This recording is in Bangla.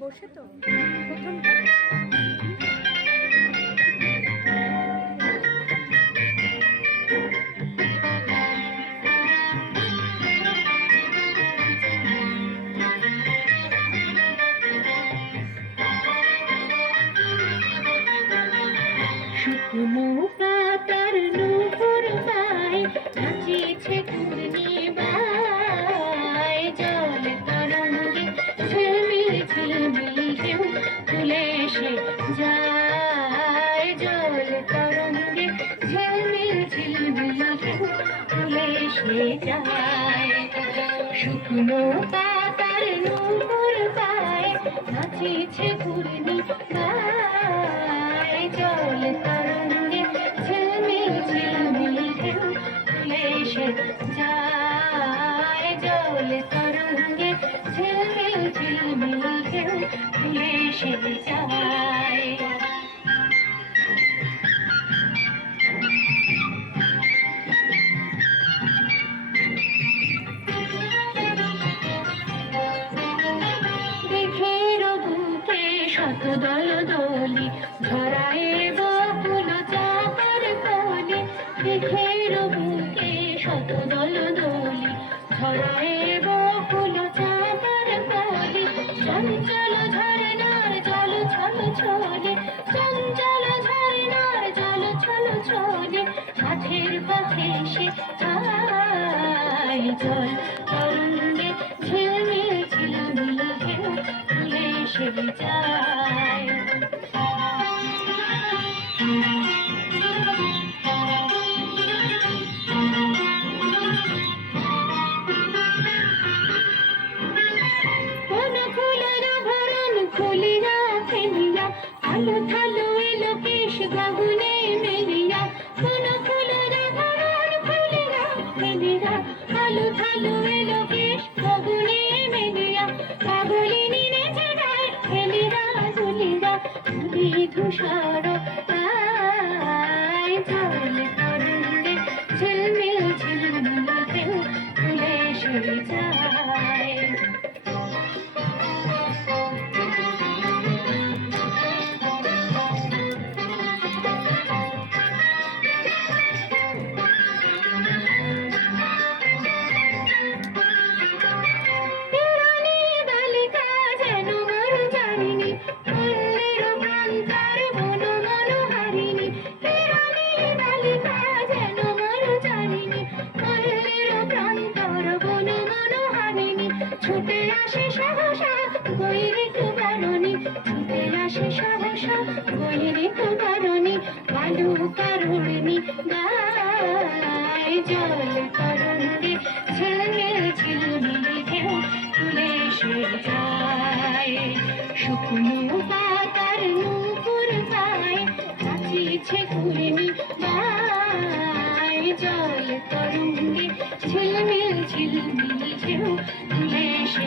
বসে তো প্রথম শুকনো পাতার নূপুর পায় নাচিছে পূর্ণিমায়, জল তরঙ্গে ঝিলমিল ঝিলমিল ঢেউ তুলে এসে যায়, জল তরঙ্গে ঝিলমিল ঝিলমিল ঢেউ তুলে এসে যায়। শুকনো পাতার নূপুর পায় নাচিছে পূর্ণিমায়, জল তরঙ্গে ঝিলমিল ঝিলমিল ঢেউ তুলে এসে যায়, জল তরঙ্গে ঝিলমিল ঝিলমিল ঢেউ তুলে এসে যায়। শত দল দলি ঝরায় বকুল চাপার কলি, দিঘের বুকে শত দল দলি ঝরায় বকুল চাপার কলি, চঞ্চল ঝরনার জল ছল ছলে, চঞ্চল ঝরনার জল ছল ছলে, মাঠের পথে সে যায়, জল তরঙ্গে ঝিলমিল ঝিলমিল ঢেউ তুলে এসে যায়। কোন ফুলের ভরণ খুলিয়া ফেলিয়া, আলো থালো এলো কেশ গগনে মেলিয়া, কোন ফুলের ভরণ খুলিয়া ফেলিয়া, আলো থালো এলো কেশ গগনে মেলিয়া, পাগলিনী নেচে গায় ফেলিয়া দুলিয়া, ধুলি ধূসর গায়, জল তরঙ্গে ঝিলমিল ঝিলমিল ঢেউ তুলে এসে যায়। ছুটে আসে সহসা গৈরিক বারণী, ছুটে আসে সহসা গৈরিক বারণী, কালু কারুণী গায়, জল তরঙ্গে ঝিলমিল ঝিলমিল ঢেউ তুলে এসে যায়। শুকনো পাতার নূপুর পায় নাচিছে পূর্ণিমায়, জল তরঙ্গে ঝিলমিল ঝিলমিল ঢেউ তুলে এসে